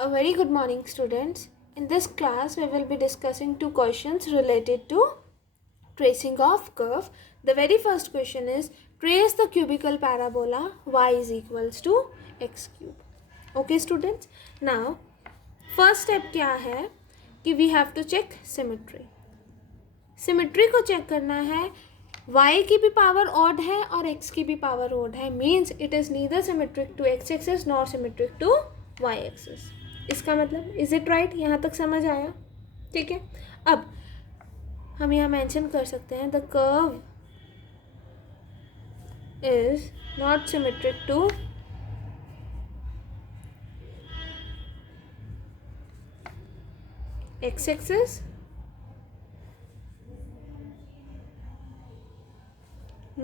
A very good morning, students. In this class, we will be discussing two questions related to tracing of curve. The very first question is, trace the cubical parabola y is equals to x cube. Okay, students. Now, first step क्या है कि we have to check symmetry. Symmetry को check करना है. y की भी power odd है और x की भी पावर ऑड है. Means it is neither symmetric to x axis nor symmetric to y axis. इसका मतलब इज इट राइट? यहाँ तक समझ आया? ठीक है. अब हम यहाँ मेंशन कर सकते हैं the curve is not symmetric to x axis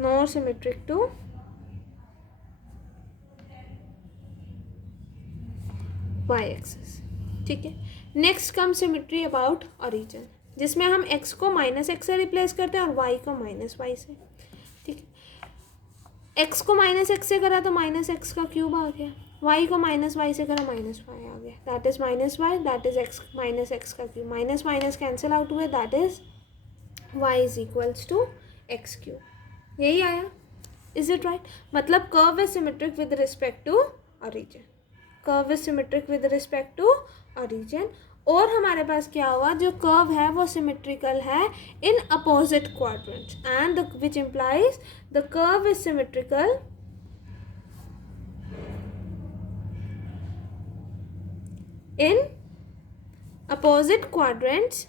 nor symmetric to y axis. ठीक है. Next come symmetry about origin, जिसमें हम x को माइनस एक्स से रिप्लेस करते हैं और y को माइनस वाई से. ठीक है. x को माइनस एक्स से करा तो माइनस एक्स का क्यूब आ गया. y को माइनस वाई से करा माइनस वाई आ गया. That is minus y, that is x minus x का cube. Minus minus cancel out हुए, that is y is equals to x cube. यही आया. Is it right? मतलब curve is symmetric with respect to origin. Curve is symmetric with respect to origin. और हमारे पास क्या हुआ, जो कर्व है वो सिमेट्रिकल है इन opposite quadrants and which implies the curve is symmetrical in opposite quadrants.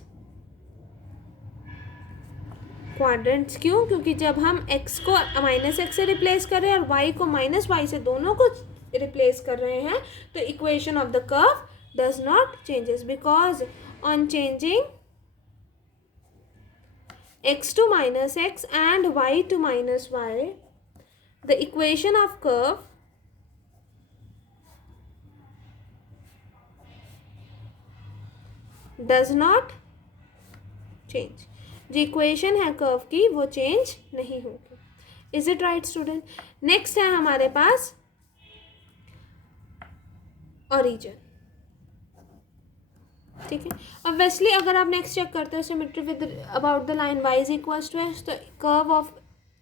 Quadrants क्यों? क्योंकि जब हम x को माइनस एक्स से रिप्लेस कर रहे हैं और y को माइनस वाई से, दोनों को रिप्लेस कर रहे हैं, तो equation of the curve does not changes because on changing x to minus x and y to minus y, the equation of curve does not change. जो इक्वेशन है कर्व की वो चेंज नहीं होगी. Is it right student? Next है हमारे पास origin. ठीक है. ऑब्वियसली अगर आप नेक्स्ट चेक करते हो symmetry with about the line y is equals to x, तो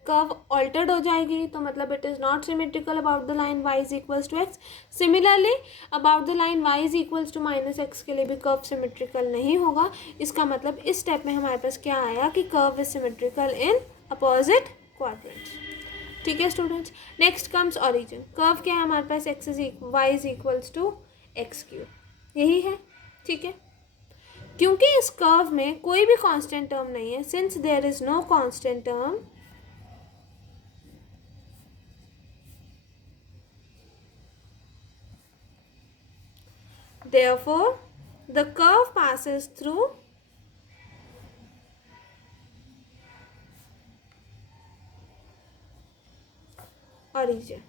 कर्व ऑल्टर्ड हो जाएगी, तो मतलब it is not symmetrical about the line y is equals to x. Similarly about the line y is equals to minus X के लिए भी curve symmetrical नहीं होगा. इसका मतलब इस स्टेप में हमारे पास क्या आया कि curve is symmetrical in opposite quadrants. ठीक है students. Next comes origin. Curve क्या है हमारे पास, y is equals to x cube. यही है. ठीक है. क्योंकि इस कर्व में कोई भी कांस्टेंट टर्म नहीं है, since there is no constant term, therefore the curve passes through origin.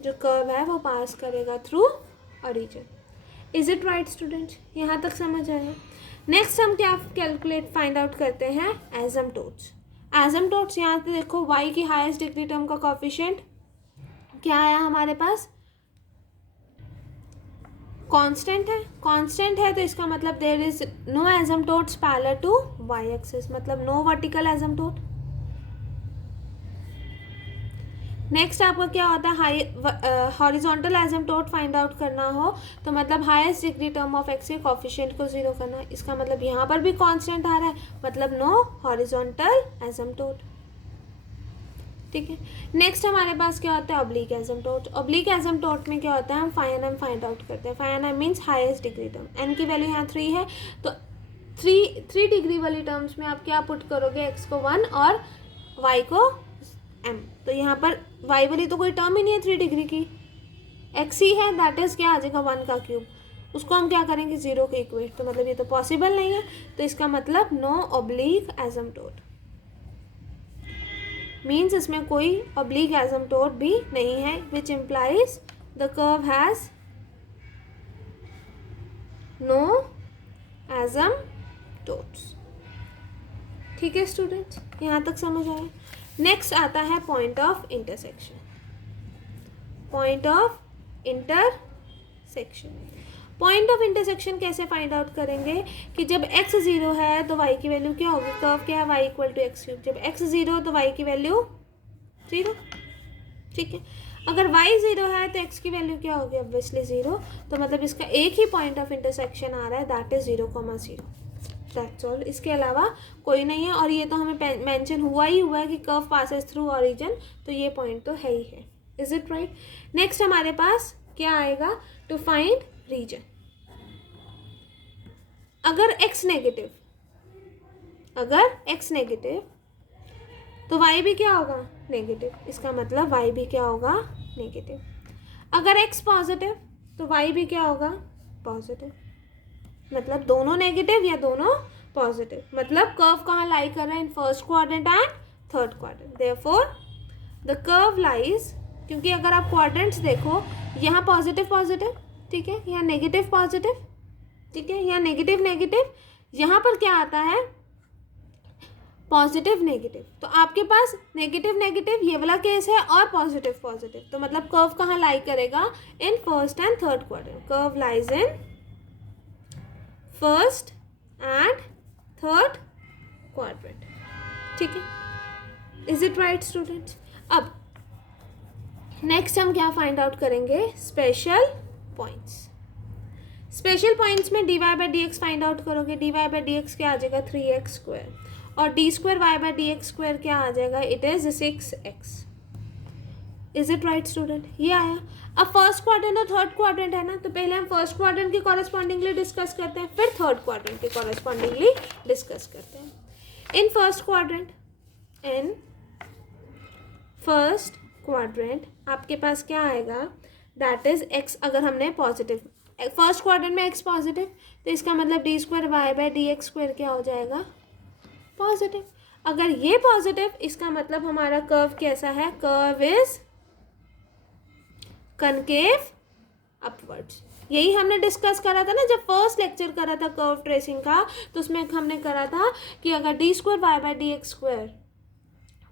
जो कर्व है वो पास करेगा through origin. Is it right student? यहाँ तक समझ आया? नेक्स्ट हम क्या कैलकुलेट फाइंड आउट करते हैं, एसिम्पटोट्स. एसिम्पटोट्स यहाँ पे देखो, y की हाईएस्ट डिग्री टर्म का कोएफिशिएंट क्या आया हमारे पास, कांस्टेंट है. कांस्टेंट है तो इसका मतलब there is no asymptotes parallel to y axis, मतलब नो वर्टिकल एसिम्पटोट. नेक्स्ट आपका क्या होता है, हॉरिजॉन्टल एसिम्पटोट फाइंड आउट करना हो तो मतलब highest degree term of x के कोएफिशिएंट को जीरो करना. इसका मतलब यहाँ पर भी कांस्टेंट आ रहा है, मतलब नो हॉरिजॉन्टल एसिम्पटोट. ठीक है. नेक्स्ट हमारे पास क्या होता है, ऑब्लिक एसिम्पटोट. ऑब्लिक एसिम्पटोट में क्या होता है, हम फाइन एम फाइंड आउट करते हैं. Fine M means highest degree term. N की वैल्यू यहाँ 3 है, तो 3 डिग्री वाली टर्म्स में आप क्या पुट करोगे, एक्स को 1 और वाई को m. तो यहाँ पर वाई वाली तो कोई टर्म ही नहीं है 3 डिग्री की, एक्स ही है, दैट इज क्या आ जाएगा 1 का क्यूब. उसको हम क्या करेंगे, 0 के इक्वेट. तो मतलब ये तो पॉसिबल नहीं है, तो इसका मतलब नो ऑब्लिक एसिम्पटोट. मीन्स इसमें कोई ऑब्लिक एसिम्पटोट भी नहीं है, which implies the curve has no asymptotes. ठीक है स्टूडेंट्स, यहाँ तक समझ आया? नेक्स्ट आता है point of intersection. Point of intersection. Point of intersection कैसे फाइंड आउट करेंगे कि जब x 0 है तो y की वैल्यू क्या होगी, कर्व क्या है y equal to x cube, जब x 0 हो तो y की वैल्यू 0, ठीक है। अगर y 0 है तो x की वैल्यू क्या होगी, ऑब्वियसली 0, तो मतलब इसका एक ही पॉइंट ऑफ इंटरसेक्शन आ रहा है, दैट इज 0,0, दैट्स ऑल। इसके अलावा कोई नहीं है, और ये तो हमें मेंशन हुआ ही हुआ है कि कर्व पासेस थ्रू ओरिजिन, तो ये पॉइंट तो है ही है। Is it right? नेक्स्ट हमारे पास क्या आएगा, टू फाइंड रीजन। अगर x नेगेटिव, अगर x नेगेटिव तो y भी क्या होगा, नेगेटिव, इसका मतलब y भी क्या होगा, नेगेटिव। अगर x पॉजिटिव तो y भी क्या होगा, पॉजिटिव, मतलब दोनों नेगेटिव या दोनों पॉजिटिव, मतलब कर्व कहाँ लाई कर रहा है, इन first quadrant and third quadrant, therefore the curve lies, क्योंकि अगर आप क्वाड्रेंट्स देखो, यहाँ पॉजिटिव पॉजिटिव, ठीक है, यहाँ नेगेटिव पॉजिटिव, ठीक है, यहाँ नेगेटिव नेगेटिव, यहाँ पर क्या आता है, पॉजिटिव नेगेटिव, तो आपके पास नेगेटिव नेगेटिव ये वाला केस है और पॉजिटिव पॉजिटिव, तो मतलब कर्व कहाँ लाई करेगा, in first and third quadrant, curve lies in first and third quadrant, ठीक है। Is it right students? अब नेक्स्ट हम क्या फाइंड आउट करेंगे, स्पेशल पॉइंट्स। स्पेशल पॉइंट्स में dy by D X find out करोगे, dy बाई डी एक्स क्या आ जाएगा, 3x स्क्वायर, और D square Y by D X square क्या आ जाएगा, it is 6x। Is it right student? ये आया। अब फर्स्ट क्वाड्रेंट और थर्ड क्वाड्रेंट है ना, तो पहले हम फर्स्ट क्वाड्रेंट के कॉरेस्पॉन्डिंगली डिस्कस करते हैं, फिर थर्ड क्वाड्रेंट के कॉरेस्पॉन्डिंगली डिस्कस करते हैं। In first quadrant, in first quadrant आपके पास क्या आएगा, दैट इज x, अगर हमने पॉजिटिव, फर्स्ट क्वाड्रेंट में x पॉजिटिव, तो इसका मतलब D square Y by D X square क्या हो जाएगा, पॉजिटिव। अगर ये पॉजिटिव, इसका मतलब हमारा कर्व कैसा है, कर्व इज कनकेव अपवर्ड्स। यही हमने डिस्कस करा था ना जब फर्स्ट लेक्चर करा था कर्व ट्रेसिंग का, तो उसमें हमने करा था कि अगर D square Y by D X square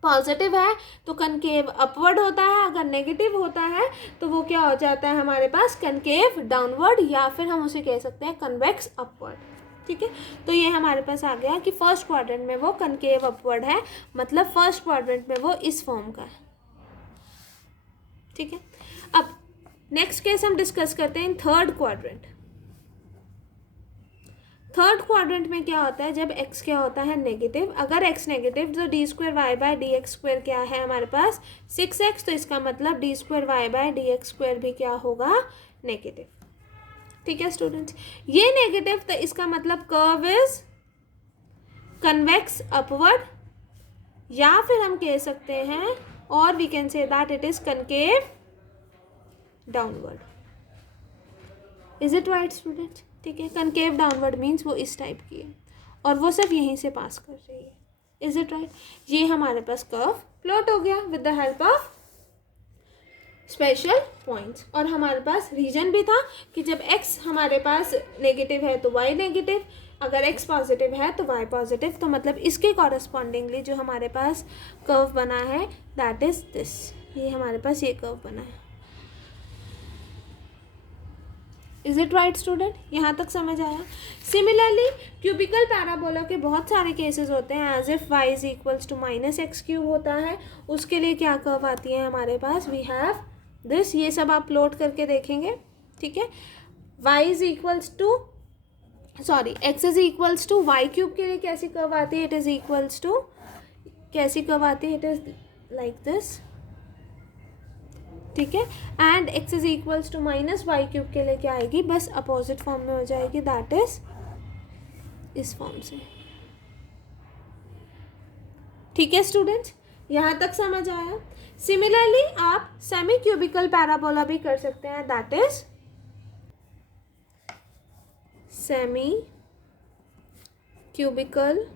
positive है तो कनकेव अपवर्ड होता है, अगर नेगेटिव होता है तो वो क्या हो जाता है हमारे पास, कनकेव डाउनवर्ड, या फिर हम उसे कह सकते हैं कन्वेक्स अपवर्ड, ठीक है। तो ये हमारे पास आ गया कि फर्स्ट क्वाड्रेंट में वो कनकेव अपवर्ड है, मतलब फर्स्ट क्वाड्रेंट में वो इस फॉर्म का है, ठीक है। अब नेक्स्ट केस हम डिस्कस करते हैं in third quadrant. Third quadrant में क्या होता है, जब x क्या होता है, नेगेटिव, अगर x नेगेटिव तो D square Y by D X square क्या है हमारे पास, 6x, तो इसका मतलब D square Y by D X square भी क्या होगा, नेगेटिव, ठीक है स्टूडेंट्स। ये नेगेटिव, तो इसका मतलब कर्व इज कन्वेक्स अपवर्ड, या फिर हम कह सकते हैं, और we can say that it is concave downward. Is it right students? ठीक है, कनकेव डाउनवर्ड मीन्स वो इस टाइप की है और वो सिर्फ यहीं से पास कर रही है। Is it right? ये हमारे पास कर्व प्लॉट हो गया with the help of special points, और हमारे पास रीजन भी था कि जब x हमारे पास नेगेटिव है तो y नेगेटिव, अगर x पॉजिटिव है तो y पॉजिटिव, तो मतलब इसके कॉरस्पॉन्डिंगली जो हमारे पास कर्व बना है दैट इज दिस, ये हमारे पास ये कर्व बना है। Is it right student? यहाँ तक समझ आया? सिमिलरली क्यूबिकल पैराबोला के बहुत सारे केसेस होते हैं, as if y is equals to minus x cube होता है, उसके लिए क्या कर्व आती है हमारे पास, वी हैव दिस, ये सब आप प्लॉट करके देखेंगे, ठीक है। y is equals to x is equals to Y cube के लिए कैसी कर्व आती है, इट इज इक्वल्स टू, कैसी कर्व आती है, इट इज लाइक दिस, ठीक है। And x is equals to minus Y cube के लिए क्या आएगी, बस अपोजिट फॉर्म में हो जाएगी, दैट इज इस फॉर्म से, ठीक है स्टूडेंट्स, यहाँ तक समझ आया? सिमिलरली आप सेमी क्यूबिकल पैराबोला भी कर सकते हैं, that is semi cubical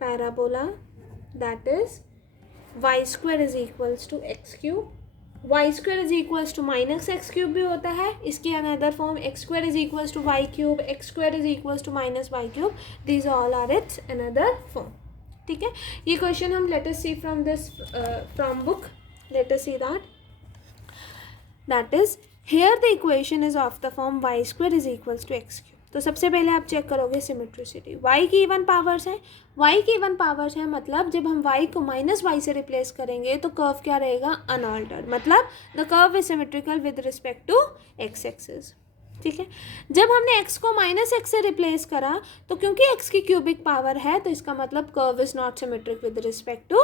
parabola, that is y square is equals to x cube, y square is equals to minus x cube भी होता है, इसकी another form x square is equals to Y cube, x square is equals to minus Y cube, these all are its another form, ठीक है। ये question हम let us see from this from book, let us see that is here the equation is of the form y square is equals to x cube. तो सबसे पहले आप check करोगे symmetricity. y की इवन पावर्स हैं, y की even powers हैं मतलब जब हम y को माइनस वाई से रिप्लेस करेंगे तो कर्व क्या रहेगा, अनऑल्टर्ड, मतलब the curve is symmetrical with respect to x axis. ठीक है, जब हमने x को माइनस एक्स से रिप्लेस करा तो क्योंकि x की क्यूबिक पावर है तो इसका मतलब curve is not symmetric with respect to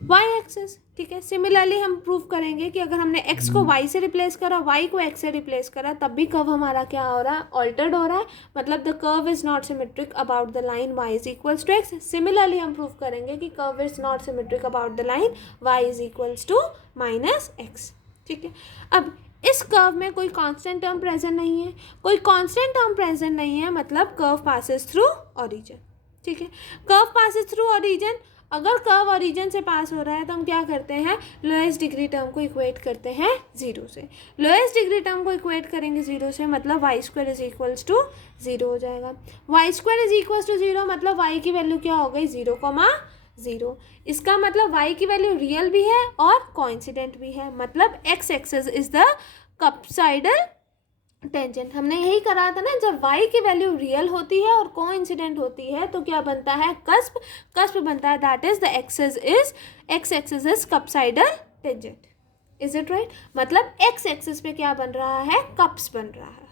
y axis. ठीक है, सिमिलरली हम प्रूव करेंगे कि अगर हमने x को y से रिप्लेस करा, y को x से रिप्लेस करा, तब भी कर्व हमारा क्या हो रहा है, ऑल्टर्ड हो रहा है, मतलब the curve is not symmetric about the line y is equals to x। Similarly हम प्रूव करेंगे कि curve is not symmetric about the line y is equals to minus x. ठीक है, अब इस कर्व में कोई कांस्टेंट टर्म प्रेजेंट नहीं है, कोई कांस्टेंट टर्म प्रेजेंट नहीं है, मतलब कर्व पासेस थ्रू ओरिजिन। ठीक है, कर्व पासेस थ्रू ओरिजिन, अगर कर्व ओरिजिन से पास हो रहा है तो हम क्या करते हैं, लोएस्ट डिग्री टर्म को इक्वेट करते हैं जीरो से। लोएस्ट डिग्री टर्म को इक्वेट करेंगे जीरो से, मतलब y square is equals to zero हो जाएगा। Y square is equals to zero मतलब वाई की वैल्यू क्या हो गई, 0,0। इसका मतलब y की वैल्यू रियल भी है और कोइंसिडेंट भी है, मतलब x axis is the cuspidal tangent. हमने यही करा था ना, जब y की वैल्यू रियल होती है और कोइंसिडेंट होती है तो क्या बनता है, कस्प। कस्प बनता है, that is the x axis is cuspidal tangent. Is it right, मतलब x एक्सिस पे क्या बन रहा है, कप्स बन रहा है।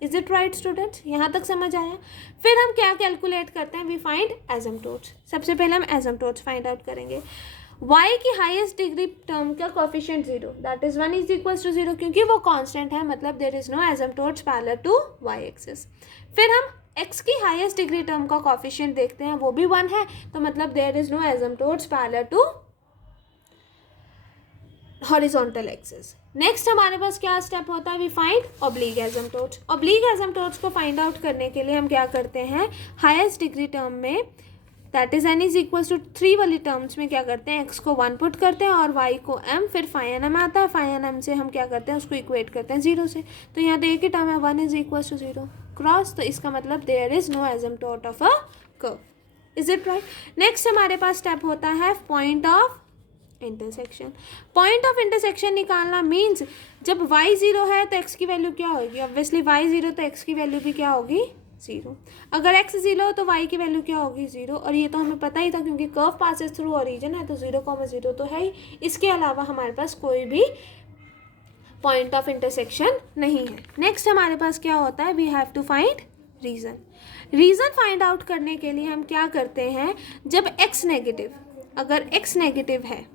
इज इट राइट स्टूडेंट्स, यहाँ तक समझ आया। फिर हम क्या कैलकुलेट करते हैं, वी फाइंड एसिम्पटोट्स। सबसे पहले हम एसिम्पटोट्स फाइंड आउट करेंगे। y की हाईएस्ट डिग्री टर्म का coefficient 0, that is 1 is equals to 0, क्योंकि वो कांस्टेंट है, मतलब there is no asymptotes parallel to y axis. फिर हम x की हाईएस्ट डिग्री टर्म का कोफिशिएंट देखते हैं, वो भी 1 है, तो मतलब there is no asymptotes parallel to horizontal axis. Next हमारे पास क्या स्टेप होता है, वी फाइंड ऑब्लिक एसिम्पटोट्स। ऑब्लिक एसिम्पटोट्स को फाइंड आउट करने के लिए हम क्या करते हैं, हाईएस्ट डिग्री टर्म में that is n is equals to 3 वाली टर्म्स में क्या करते हैं, x को 1 पुट करते हैं और y को m, फिर फाइन m आता है, फाइन m से हम क्या करते हैं, उसको इक्वेट करते हैं 0 से। तो यहाँ तो एक ही टर्म है, 1 इज इक्वल्स टू 0 क्रॉस, तो इसका मतलब there is no asymptote of a curve. Is it right. Next हमारे पास स्टेप होता है point of intersection. Point of intersection निकालना मीन्स जब y 0 है तो x की वैल्यू क्या होगी, ऑब्वियसली y 0 तो x की वैल्यू भी क्या होगी, 0। अगर x 0 हो तो y की वैल्यू क्या होगी, 0, और ये तो हमें पता ही था क्योंकि कर्व पासेस थ्रू ओरिजिन है, तो 0,0 तो है ही। इसके अलावा हमारे पास कोई भी पॉइंट ऑफ इंटरसेक्शन नहीं है। नेक्स्ट हमारे पास क्या होता है, we have to find reason. Reason find out करने के लिए हम क्या करते हैं, जब x नेगेटिव, अगर x नेगेटिव है,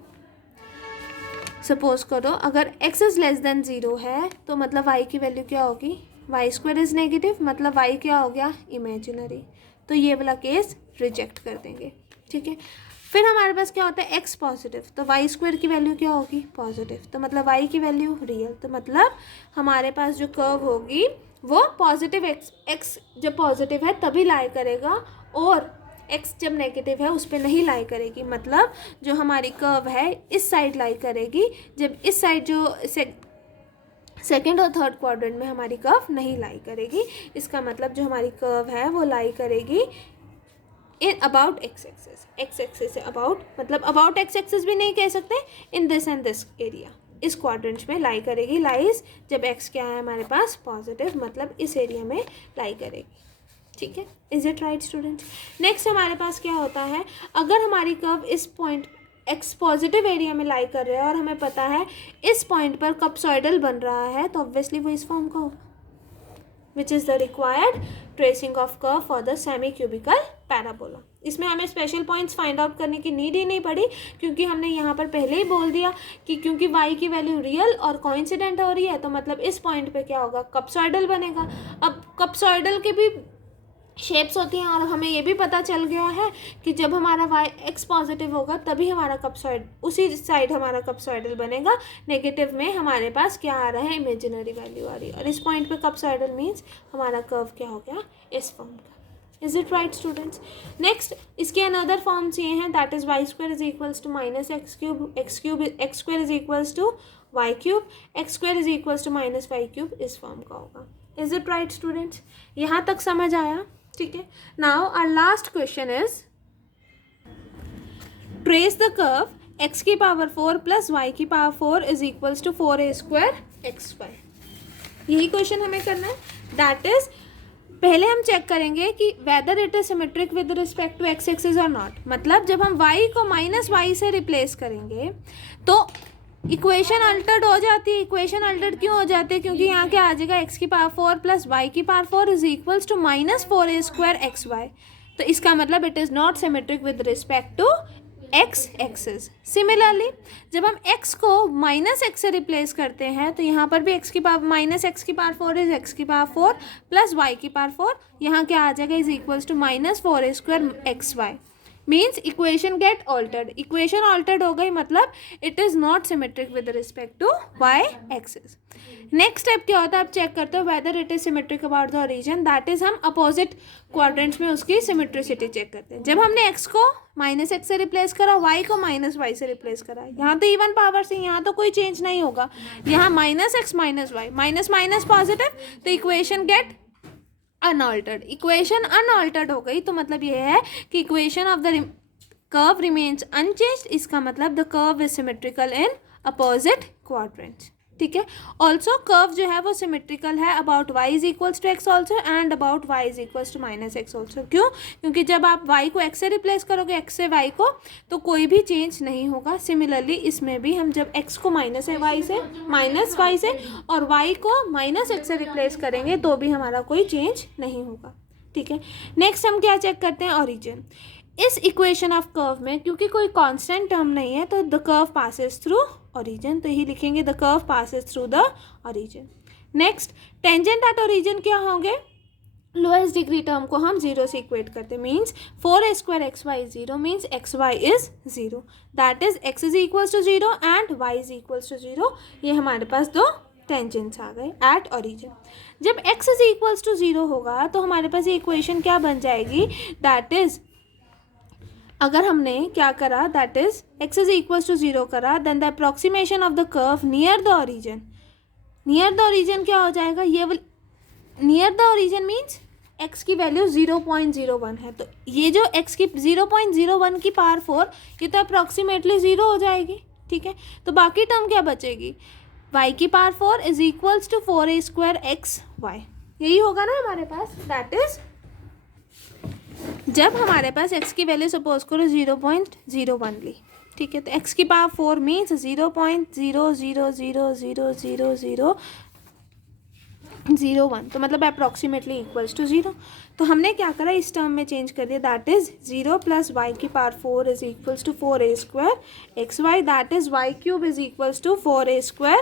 सपोज करो अगर x इज लेस देन 0 है तो मतलब y की वैल्यू क्या होगी, वाई स्क्वायर इज नेगेटिव, मतलब y क्या हो गया, इमेजिनरी, तो ये वाला केस रिजेक्ट कर देंगे। ठीक है, फिर हमारे पास क्या होता है, x पॉजिटिव, तो वाई स्क्वायर की वैल्यू क्या होगी, पॉजिटिव, तो मतलब y की वैल्यू रियल, तो मतलब हमारे पास जो कर्व होगी वो पॉजिटिव x जब पॉजिटिव है तभी लाई करेगा और x जब नेगेटिव है उस पर नहीं लाई करेगी, मतलब जो हमारी कर्व है इस साइड लाई करेगी, जब इस साइड जो सेकेंड और थर्ड क्वाड्रेंट में हमारी कर्व नहीं लाई करेगी। इसका मतलब जो हमारी कर्व है वो लाई करेगी in about x axis say about, मतलब अबाउट x एक्सिस भी नहीं कह सकते, in this and this area, इस क्वाड्रेंट में लाई करेगी। लाइज जब x क्या है हमारे पास पॉजिटिव, मतलब इस एरिया में लाई करेगी। ठीक है, is it right students. Next हमारे पास क्या होता है, अगर हमारी कर्व इस पॉइंट x पॉजिटिव एरिया में लाई कर रहा है और हमें पता है इस पॉइंट पर कप्सॉइडल बन रहा है, तो ऑब्वियसली वो इस फॉर्म का होगा, which is the required tracing of curve for the semi cubical parabola. इसमें हमें स्पेशल पॉइंट्स फाइंड आउट करने की नीड ही नहीं पड़ी, क्योंकि हमने यहाँ पर पहले ही बोल दिया कि क्योंकि y की वैल्यू रियल और कोइंसिडेंट हो रही है, तो मतलब इस पॉइंट पे क्या होगा, कप्सॉइडल बनेगा। अब कप्सॉइडल के भी शेप्स होती हैं और हमें ये भी पता चल गया है कि जब हमारा x पॉजिटिव होगा तभी हमारा कप्सॉइड, उसी साइड हमारा कप्सॉइडल बनेगा। नेगेटिव में हमारे पास क्या आ रहा है, इमेजिनरी वैल्यू आ रही है, और इस पॉइंट पे कप्सॉइडल मीन्स हमारा कर्व क्या हो गया, इस फॉर्म का। Is it right students. Next इसके अनदर फॉर्म्स ये हैं, that is y square is equals to minus x cube, x square is equals to Y cube, x square is equals to minus Y cube, इस form का होगा। Is it right students, यहाँ तक समझ आया। ठीक है, now our last question is trace the curve x की पावर 4 प्लस y की power 4 is equals to 4a square x y. यही क्वेश्चन हमें करना है। दैट इज पहले हम चेक करेंगे कि whether it is symmetric with respect to x axis और नॉट। मतलब जब हम y को माइनस वाई से रिप्लेस करेंगे तो इक्वेशन अल्टर्ड हो जाती है। इक्वेशन अल्टर्ड क्यों हो जाती है? क्योंकि यहाँ क्या आ जाएगा, x की पावर 4 प्लस वाई की power 4 is equals to -4a² x y. तो इसका मतलब it is not symmetric with respect to x axis. Similarly जब हम x को माइनस एक्स से रिप्लेस करते हैं तो यहाँ पर भी x की पावर माइनस एक्स की पावर 4 इज x की पावर 4 प्लस y की पावर 4, यहाँ क्या आ जाएगा, is equals to -4a² x Y. Means equation get altered. Equation altered हो गई, मतलब it is not symmetric with respect to y axis. Next step क्या होता है, आप चेक करते हो whether it is symmetric about the origin. That is हम अपोजिट क्वाड्रेंट्स में उसकी सिमेट्रिसिटी चेक करते हैं। जब हमने x को माइनस एक्स से रिप्लेस करा, y को माइनस वाई से रिप्लेस करा, यहाँ तो इवन पावर से, यहाँ तो कोई चेंज नहीं होगा। यहाँ minus x minus y, minus minus positive, तो equation get unaltered. Equation unaltered हो गई तो मतलब ये है कि equation of the curve remains unchanged. इसका मतलब the curve is symmetrical in opposite quadrants. ठीक है। ऑल्सो कर्व जो है वो सिमेट्रिकल है about y is equals to x also and about y is equals to minus x also. क्यों? क्योंकि जब आप y को x से रिप्लेस करोगे, x से y को, तो कोई भी चेंज नहीं होगा। सिमिलरली इसमें भी हम जब x को माइनस y से और y को माइनस एक्स से रिप्लेस करेंगे तो भी हमारा कोई चेंज नहीं होगा। ठीक है। नेक्स्ट हम क्या चेक करते हैं, ओरिजिन। इस इक्वेशन ऑफ कर्व में क्योंकि कोई कांस्टेंट टर्म नहीं है तो the curve passes through origin, तो यही लिखेंगे the curve passes through the origin. Next tangent at origin क्या होंगे, लोएस्ट डिग्री टर्म को हम 0 से इक्वेट करते हैं। Means 4a² x y is 0, means x y is 0। That is x is equals to 0 and y is equals to 0। ये हमारे पास दो टेंजेंट्स आ गए एट ओरिजिन। जब x इज इक्वल्स टू 0 होगा तो हमारे पास ये इक्वेशन क्या बन जाएगी, दैट इज अगर हमने क्या करा, that is x is equals to 0 करा, then the approximation of the curve near the origin. Near the origin क्या हो जाएगा, ये near the origin means x की वैल्यू 0.01 है, तो ये जो x की 0.01 की पावर 4 ये तो अप्रॉक्सीमेटली 0 हो जाएगी। ठीक है। तो बाकी टर्म क्या बचेगी, y की power 4 is equals to 4a² x y. यही होगा ना हमारे पास। दैट इज जब हमारे पास x की वैल्यू सपोज करो 0.01 ली, ठीक है, तो x की पावर 4 मीन्स 0.0000001, तो मतलब अप्रॉक्सीमेटली इक्वल्स टू 0। तो हमने क्या करा, इस टर्म में चेंज कर दिया, दैट इज 0 प्लस वाई की power 4 is equals to 4a² x y. That is y³ is equals to 4a²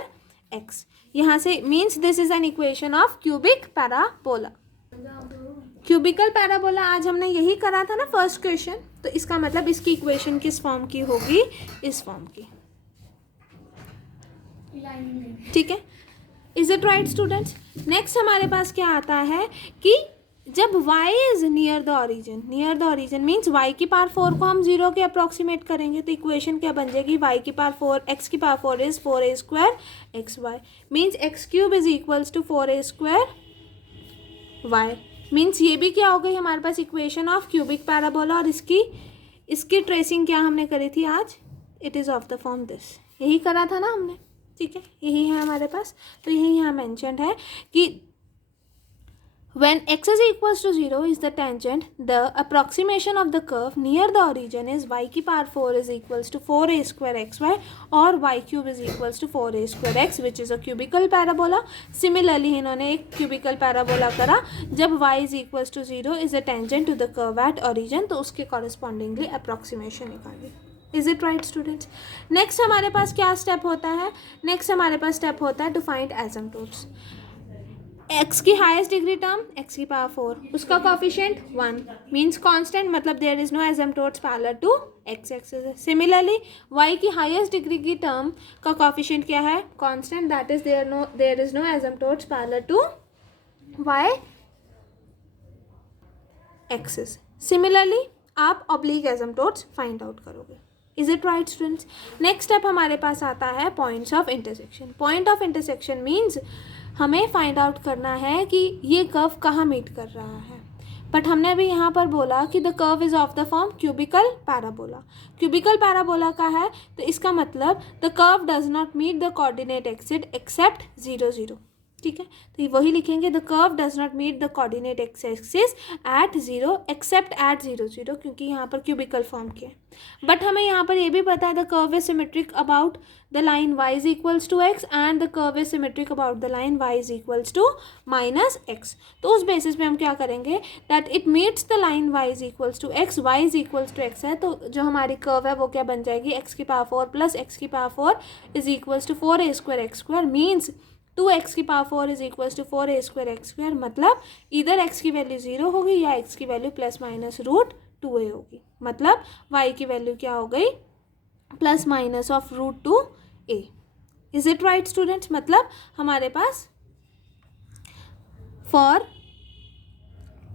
x. यहाँ से means this is an equation of cubic parabola. Cubical parabola आज हमने यही करा था ना फर्स्ट क्वेश्चन, तो इसका मतलब इसकी इक्वेशन किस फॉर्म की होगी, इस फॉर्म की। ठीक है। Is it right students? Next हमारे पास क्या आता है कि जब y is near the origin, near the origin means y की पावर 4 को हम 0 के अप्रॉक्सीमेट करेंगे, तो इक्वेशन क्या बन जाएगी, y की पावर 4 x की power 4 is 4a² x Y, means x³ is equals to 4a² y। Means ये भी क्या हो गई हमारे पास इक्वेशन ऑफ क्यूबिक पैराबोला। और इसकी ट्रेसिंग क्या हमने करी थी आज, it is of the form this, यही करा था ना हमने। ठीक है, यही है हमारे पास। तो यही यहाँ मेंशन्ड है कि when x is equals to 0 is the tangent, the approximation of the curve near the origin is y की power 4 is equals to 4a² xy और y³ is equals to 4a² x, which is a cubical parabola. Similarly इन्होंने एक cubical parabola करा, जब y is equals to 0 is a tangent to the curve at origin, तो उसके correspondingly approximation निकाली। Is it right students? Next हमारे पास क्या स्टेप होता है, नेक्स्ट हमारे पास स्टेप होता है टू फाइंड एसिम्पटोट्स। x की हाईएस्ट डिग्री टर्म x की पावर 4, उसका कोफिशिएंट 1 मीन्स कांस्टेंट, मतलब there is no asymptotes parallel to x axis. Similarly y की हाईएस्ट डिग्री की टर्म का कोफिशिएंट क्या है, constant, that is there is no asymptotes parallel to y axis. Similarly आप oblique asymptotes find out करोगे। Is it right students? Next step हमारे पास आता है points of intersection. Point of intersection means हमें फाइंड आउट करना है कि ये कर्व कहाँ मीट कर रहा है। बट हमने अभी यहाँ पर बोला कि the curve is of the form cubical parabola. Cubical parabola का है तो इसका मतलब the curve does not meet the coordinate axis except 0 0. ठीक है, तो ये वही लिखेंगे, the curve does not meet the coordinate axis at 0 except at 0 0, क्योंकि यहाँ पर क्यूबिकल फॉर्म के. बट हमें यहाँ पर ये भी पता है the curve is symmetric about the line y is equals to x and the curve is symmetric about the line y is equals to minus x. तो उस बेसिस पे हम क्या करेंगे that it meets the line y is equals to x, y is equals to x है, तो जो हमारी कर्व है वो क्या बन जाएगी x की पावर 4 प्लस x की power 4 is equals to 4a square x square means 2x की power 4 is equals to 4a square x square. मतलब इधर x की वैल्यू 0 होगी या x की value plus minus root 2a होगी. मतलब y की वैल्यू क्या हो गई plus minus of root 2a. Is it right students? मतलब हमारे पास for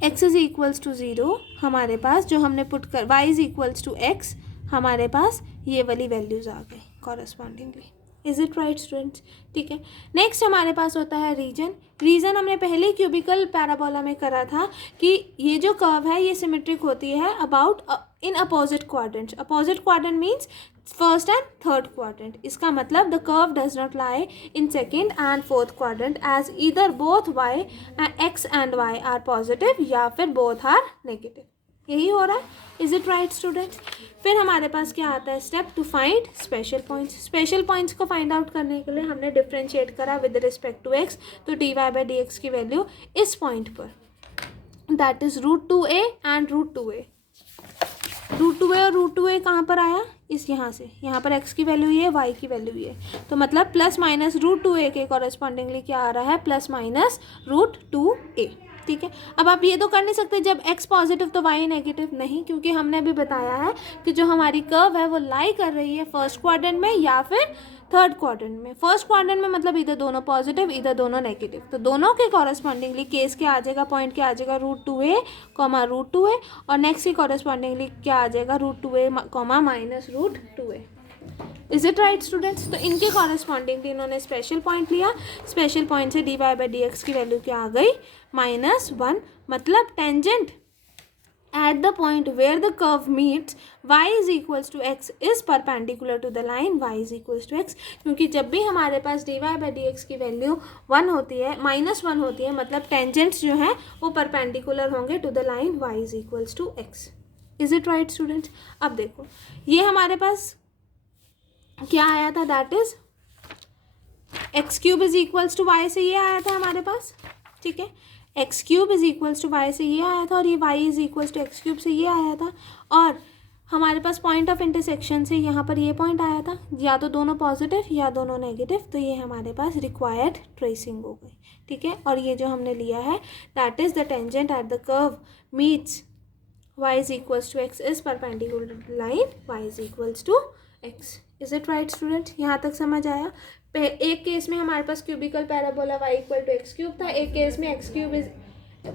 x is equals to 0 हमारे पास जो हमने पुट कर y is equals to x हमारे पास ये वाली वैल्यूज आ गई correspondingly. Is it right students? ठीक है, नेक्स्ट हमारे पास होता है रीजन. रीजन हमने पहले क्यूबिकल पैराबोला में करा था कि ये जो कर्व है ये सिमेट्रिक होती है about in opposite quadrants. Opposite quadrant means first and third quadrant. इसका मतलब the curve does not lie in second and fourth quadrant as either both y x and y are positive या फिर both are negative. यही हो रहा है. Is it right students? फिर हमारे पास क्या आता है step to find special points. Special points को फाइंड आउट करने के लिए हमने डिफ्रेंशिएट करा विद रिस्पेक्ट टू x. तो dy बाई डी एक्स की वैल्यू इस पॉइंट पर that is root 2a and root 2a. Root 2a और रूट 2a कहाँ पर आया? इस यहाँ से. यहाँ पर x की वैल्यू ये y की वैल्यू ये, तो मतलब प्लस माइनस रूट 2a के कॉरेस्पॉन्डिंगली क्या आ रहा है प्लस माइनस रूट 2a. ठीक है, अब आप ये तो कर नहीं सकते जब x पॉजिटिव तो y नेगेटिव नहीं, क्योंकि हमने अभी बताया है कि जो हमारी कर्व है वो लाई कर रही है फर्स्ट क्वाड्रेंट में या फिर थर्ड क्वाड्रेंट में. फर्स्ट क्वाड्रेंट में मतलब इधर दोनों पॉजिटिव इधर दोनों नेगेटिव, तो दोनों के कॉरेस्पॉन्डिंगली केस क्या आ जाएगा पॉइंट क्या आ जाएगा root 2a comma root 2a और नेक्स्ट के कॉरेस्पॉन्डिंगली क्या आ जाएगा root 2a comma minus root 2a. Is it right students? तो इनके कॉरेस्पॉन्डिंगली इन्होंने स्पेशल पॉइंट लिया. स्पेशल पॉइंट से dy बाई डी एक्स की वैल्यू क्या आ गई -1. मतलब tangent at the point where the curve meets y is equals to x is perpendicular to the line y is equals to x. क्योंकि जब भी हमारे पास dy बाई डी एक्स की वैल्यू 1 होती है -1 होती है मतलब टेंजेंट्स जो हैं वो परपेंडिकुलर होंगे to the line y is equals to x. Is it right students? अब देखो ये हमारे पास क्या आया था that is x cube is equals to y से ये आया था हमारे पास. ठीक है, x cube is equals to y से ये आया था और ये y is equals to x cube से ये आया था. और हमारे पास पॉइंट ऑफ इंटरसेक्शन से यहाँ पर ये पॉइंट आया था, या तो दोनों पॉजिटिव या दोनों नेगेटिव, तो ये हमारे पास रिक्वायर्ड ट्रेसिंग हो गई. ठीक है, और ये जो हमने लिया है that is the tangent at the curve meets y is equals to x is perpendicular to line y is equals to x. Is it right student? यहाँ तक समझ आया? एक केस में हमारे पास cubical parabola y equal to x cube था, एक केस में x cube is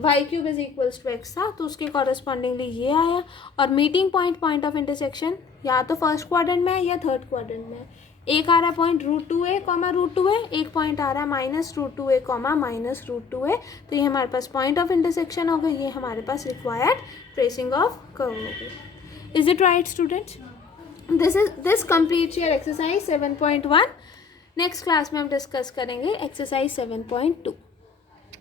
y cube is equals to x था, तो उसके कॉरेस्पॉन्डिंगली ये आया. और मीटिंग पॉइंट ऑफ इंटरसेक्शन या तो फर्स्ट क्वाड्रेंट में या थर्ड क्वाड्रेंट में. एक आ रहा है point root 2a comma root 2a, एक पॉइंट आ रहा है minus root 2a comma minus root 2a. तो ये हमारे पास पॉइंट ऑफ इंटरसेक्शन हो गई, ये हमारे पास रिक्वायर्ड ट्रेसिंग ऑफ कर्व हो गई. Is it right students? This completes your exercise 7.1. Next class में हम डिस्कस करेंगे एक्सरसाइज 7.2.